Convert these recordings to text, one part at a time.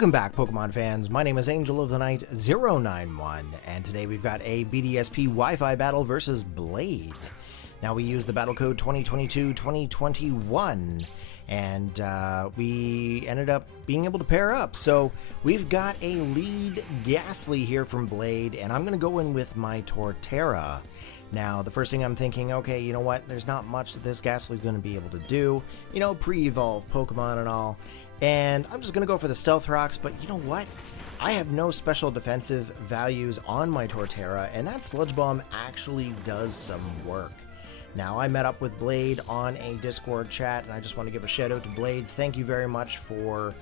Welcome back, Pokemon fans. My name is Angel of the Night 091, and today we've got a BDSP Wi-Fi battle versus Blade. Now, we use the battle code 2022-2021, and we ended up being able to pair up. So we've got a lead Ghastly here from Blade, and I'm going to go in with my Torterra. Now, the first thing I'm thinking, okay, you know what? There's not much that this Ghastly's going to be able to do. You know, pre-evolve Pokemon and all. And I'm just going to go for the Stealth Rocks, but you know what? I have no special defensive values on my Torterra, and that Sludge Bomb actually does some work. Now, I met up with Blade on a Discord chat, and I just want to give a shout out to Blade. Thank you very much for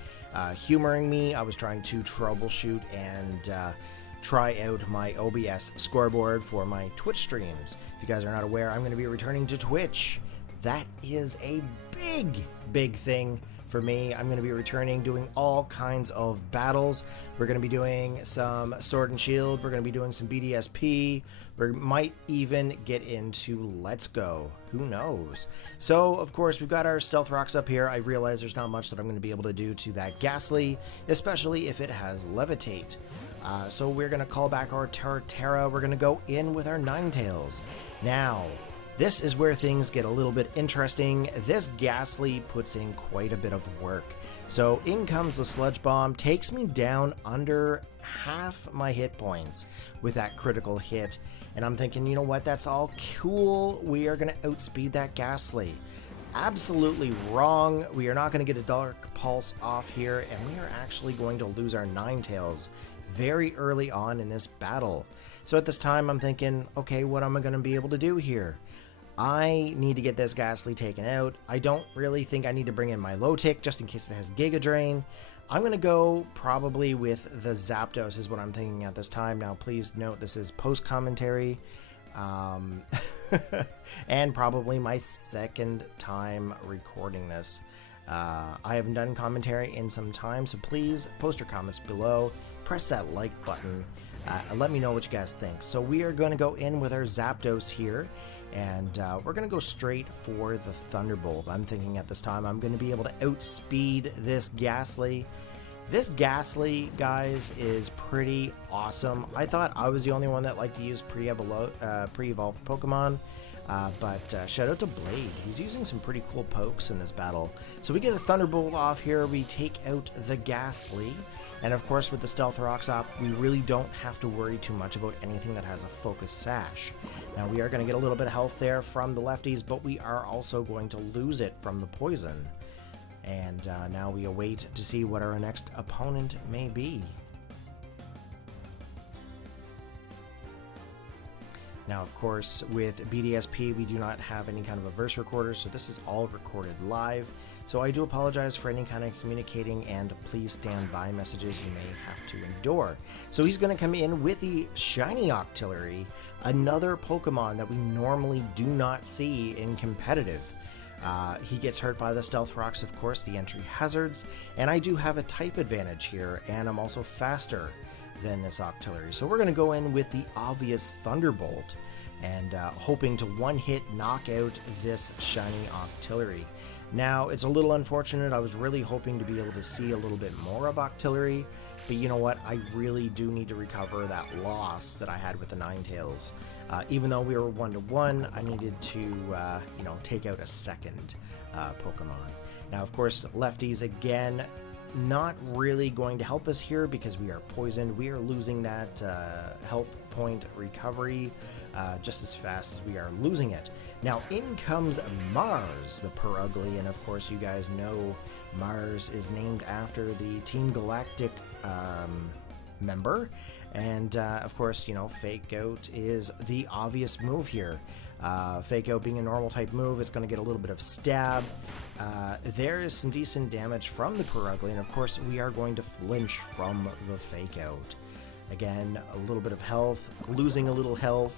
humoring me. I was trying to troubleshoot and try out my OBS scoreboard for my Twitch streams. If you guys are not aware, I'm going to be returning to Twitch. That is a big thing for me. I'm going to be returning, doing all kinds of battles. We're going to be doing some Sword and Shield. We're going to be doing some BDSP. We might even get into Let's Go. Who knows? So, of course, we've got our Stealth Rocks up here. I realize there's not much that I'm going to be able to do to that Ghastly, especially if it has Levitate. So we're going to call back our Torterra. We're going to go in with our Ninetales. Now, this is where things get a little bit interesting. This Ghastly puts in quite a bit of work. So in comes the Sludge Bomb, takes me down under half my hit points with that critical hit. And I'm thinking, you know what, that's all cool. We are going to outspeed that Ghastly. Absolutely wrong. We are not going to get a Dark Pulse off here, and we are actually going to lose our Ninetales very early on in this battle. So at this time, I'm thinking, okay, what am I going to be able to do here? I need to get this Ghastly taken out. I don't really think I need to bring in my low tick just in case it has Giga Drain. I'm going to go probably with the Zapdos is what I'm thinking at this time. Now, please note this is post-commentary. And probably my second time recording this. I haven't done commentary in some time, so please post your comments below. Press that like button. Let me know what you guys think. So we are going to go in with our Zapdos here. And we're going to go straight for the Thunderbolt. I'm thinking at this time I'm going to be able to outspeed this Ghastly. This Ghastly, guys, is pretty awesome. I thought I was the only one that liked to use pre-evolved Pokemon. But shout out to Blade. He's using some pretty cool pokes in this battle. So we get a Thunderbolt off here. We take out the Ghastly. And of course, with the Stealth Rocks up, we really don't have to worry too much about anything that has a Focus Sash. Now, we are going to get a little bit of health there from the lefties, but we are also going to lose it from the poison. And now we await to see what our next opponent may be. Now, of course, with BDSP, we do not have any kind of a verse recorder, so this is all recorded live. So I do apologize for any kind of communicating, and please stand by messages you may have to endure. So he's going to come in with the Shiny Octillery, another Pokemon that we normally do not see in competitive. He gets hurt by the Stealth Rocks, of course, the entry hazards, and I do have a type advantage here, and I'm also faster than this Octillery. So we're going to go in with the obvious Thunderbolt, and hoping to one-hit knock out this Shiny Octillery. Now, it's a little unfortunate. I was really hoping to be able to see a little bit more of Octillery, but you know what? I really do need to recover that loss that I had with the Ninetales. Even though we were 1-1, I needed to, you know, take out a second Pokemon. Now, of course, lefties, again, not really going to help us here because we are poisoned. We are losing that health point recovery just as fast as we are losing it. Now, in comes Mars, the Purugly, and of course, you guys know Mars is named after the Team Galactic member. And of course, you know, Fake Out is the obvious move here. Fake Out being a normal type move, it's going to get a little bit of stab. There is some decent damage from the Purugly, and of course we are going to flinch from the Fake Out. Again, a little bit of health, losing a little health.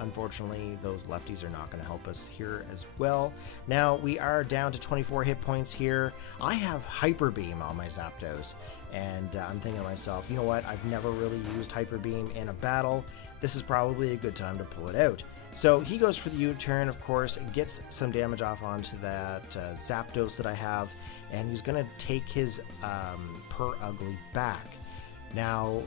Unfortunately, those lefties are not going to help us here as well. Now, we are down to 24 hit points here. I have Hyper Beam on my Zapdos, and I'm thinking to myself, you know what? I've never really used Hyper Beam in a battle. This is probably a good time to pull it out. So he goes for the U-turn, of course, gets some damage off onto that Zapdos that I have, and he's going to take his Per Ugly back. Now,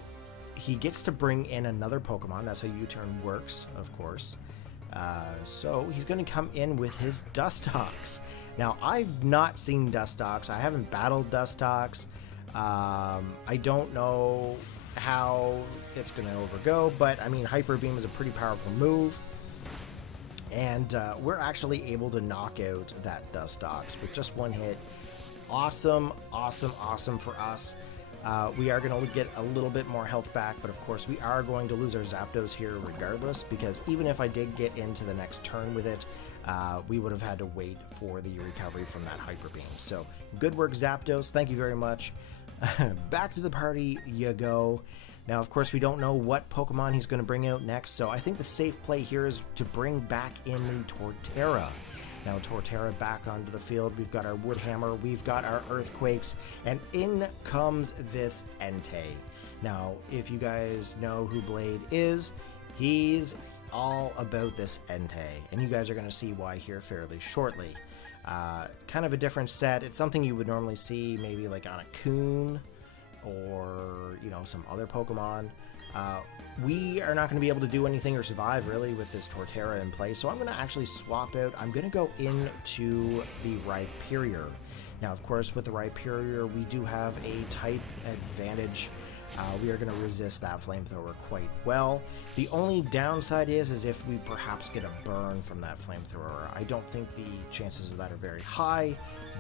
he gets to bring in another Pokemon. That's how U-turn works, of course. So he's going to come in with his Dustox. Now, I've not seen Dustox. I haven't battled Dustox. I don't know how it's going to overgo, but I mean, Hyper Beam is a pretty powerful move. And we're actually able to knock out that Dustox with just one hit. Awesome, awesome, awesome for us. We are going to get a little bit more health back, but of course we are going to lose our Zapdos here regardless, because even if I did get into the next turn with it, we would have had to wait for the recovery from that Hyper Beam. So good work, Zapdos. Thank you very much. Back to the party you go. Now, of course, we don't know what Pokemon he's going to bring out next, so I think the safe play here is to bring back in the Torterra. Now, Torterra back onto the field. We've got our Wood Hammer, we've got our Earthquakes, and in comes this Entei. Now, if you guys know who Blade is, he's all about this Entei, and you guys are going to see why here fairly shortly. Kind of a different set. It's something you would normally see maybe like on a Coon or, you know, some other Pokemon. We are not going to be able to do anything or survive really with this Torterra in play, so I'm going to actually swap out. I'm going to go into the Rhyperior. Now, of course, with the Rhyperior, we do have a type advantage. We are going to resist that Flamethrower quite well. The only downside is if we perhaps get a burn from that Flamethrower. I don't think the chances of that are very high,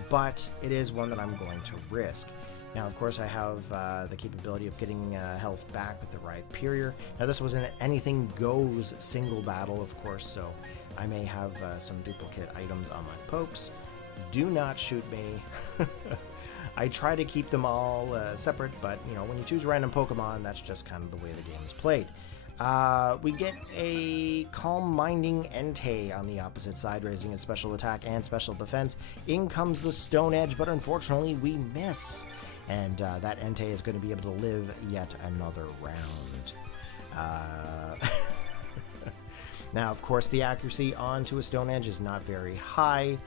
but it is one that I'm going to risk. Now, of course, I have the capability of getting health back with the Rhyperior. Now, this was an anything goes single battle, of course, so I may have some duplicate items on my pokes. Do not shoot me. I try to keep them all separate, but, you know, when you choose random Pokemon, that's just kind of the way the game is played. We get a Calm Minding Entei on the opposite side, raising its special attack and special defense. In comes the Stone Edge, but unfortunately we miss. And that Entei is going to be able to live yet another round. Now, of course, the accuracy onto a Stone Edge is not very high.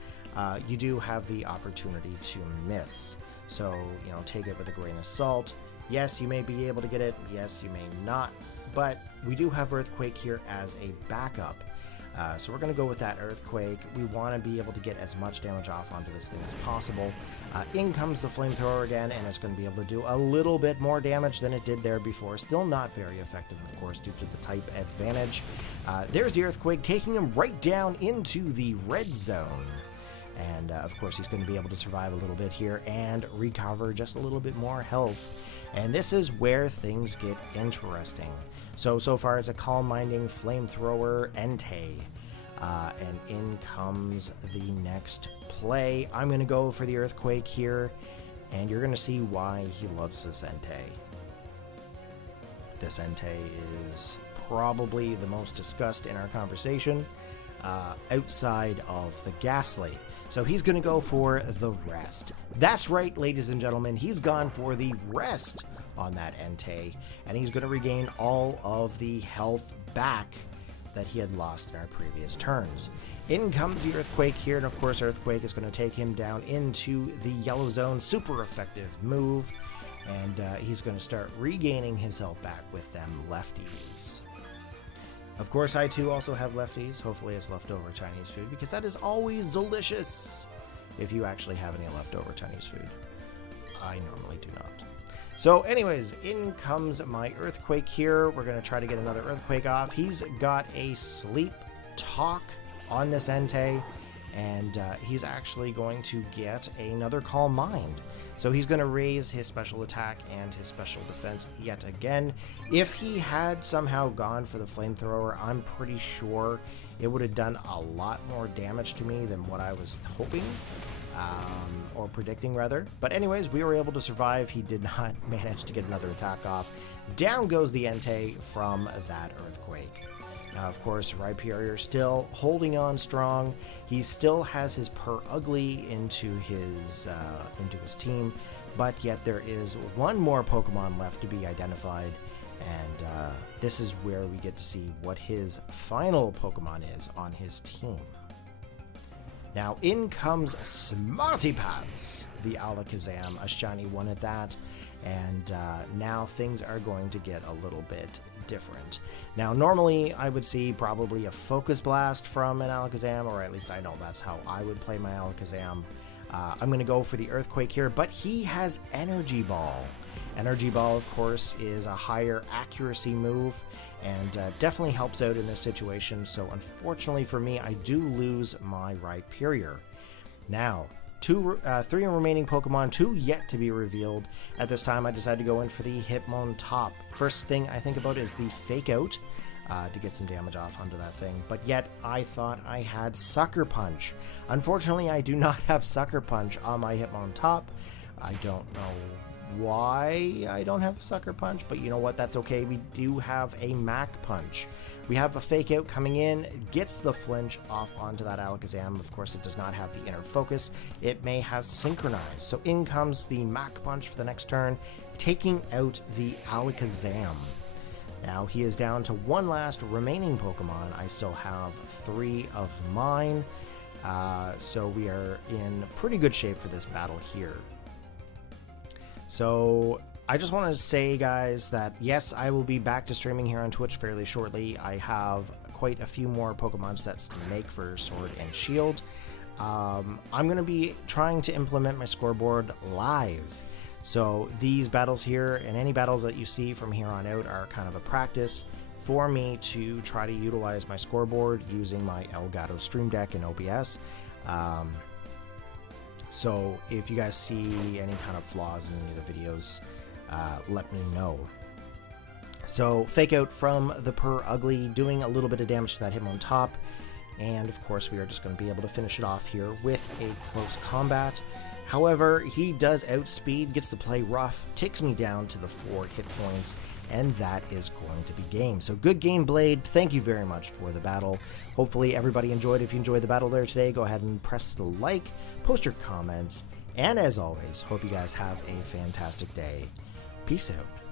You do have the opportunity to miss. So, you know, take it with a grain of salt. Yes, you may be able to get it. Yes, you may not. But we do have Earthquake here as a backup. So we're going to go with that Earthquake. We want to be able to get as much damage off onto this thing as possible. In comes the Flamethrower again, and it's going to be able to do a little bit more damage than it did there before. Still not very effective, of course, due to the type advantage. There's the Earthquake, taking him right down into the red zone. And, of course, he's going to be able to survive a little bit here and recover just a little bit more health. And this is where things get interesting. So far it's a Calm Minding Flamethrower Entei. And in comes the next play. I'm going to go for the Earthquake here, and you're going to see why he loves this Entei. This Entei is probably the most discussed in our conversation, outside of the Ghastly. So he's going to go for the rest. That's right, ladies and gentlemen, he's gone for the rest on that Entei, and he's going to regain all of the health back that he had lost in our previous turns. In comes the Earthquake here, and of course Earthquake is going to take him down into the yellow zone. Super effective move, and he's going to start regaining his health back with them lefties. Of course, I too also have lefties. Hopefully it's leftover Chinese food, because that is always delicious if you actually have any leftover Chinese food. I normally do not. So anyways, in comes my Earthquake here. We're going to try to get another Earthquake off. He's got a Sleep Talk on this Entei, and he's actually going to get another Calm Mind. So he's going to raise his special attack and his special defense yet again. If he had somehow gone for the Flamethrower, I'm pretty sure it would have done a lot more damage to me than what I was hoping. Or predicting rather. But anyways, we were able to survive. He did not manage to get another attack off. Down goes the Entei from that Earthquake. Now, of course, Rhyperior still holding on strong. He still has his Per Ugly into his team, but yet there is one more Pokemon left to be identified, and this is where we get to see what his final Pokemon is on his team. Now in comes Smarty Pants, the Alakazam, a shiny one at that, and now things are going to get a little bit different. Now normally I would see probably a Focus Blast from an Alakazam, or at least I know that's how I would play my Alakazam. I'm going to go for the Earthquake here, but he has Energy Ball. Energy Ball, of course, is a higher accuracy move, and definitely helps out in this situation, so unfortunately for me, I do lose my Rhyperior. Now, three remaining Pokemon, 2 yet to be revealed. At this time, I decided to go in for the Hitmontop. First thing I think about is the Fake Out, to get some damage off onto that thing, but yet I thought I had Sucker Punch. Unfortunately, I do not have Sucker Punch on my Hitmontop. I don't know why I don't have Sucker Punch, but you know what, that's okay. We do have a Mach Punch. We have a Fake Out coming in, gets the flinch off onto that Alakazam. Of course, it does not have the inner focus. It may have synchronized. So in comes the Mach Punch for the next turn, taking out the Alakazam. Now he is down to one last remaining Pokemon. I still have 3 of mine. So we are in pretty good shape for this battle here. So I just want to say, guys, that yes, I will be back to streaming here on Twitch fairly shortly. I have quite a few more Pokemon sets to make for Sword and Shield. I'm going to be trying to implement my scoreboard live. So these battles here and any battles that you see from here on out are kind of a practice for me to try to utilize my scoreboard using my Elgato Stream Deck and OBS. So if you guys see any kind of flaws in any of the videos, let me know. So Fake Out from the Per Ugly, doing a little bit of damage to that Hitmontop, and of course we are just going to be able to finish it off here with a close combat. However, he does outspeed, gets to play rough, takes me down to the 4 hit points, and that is going to be game. So good game, Blade. Thank you very much for the battle. Hopefully everybody enjoyed. If you enjoyed the battle there today, go ahead and press the like, post your comments, and as always, hope you guys have a fantastic day. Peace out.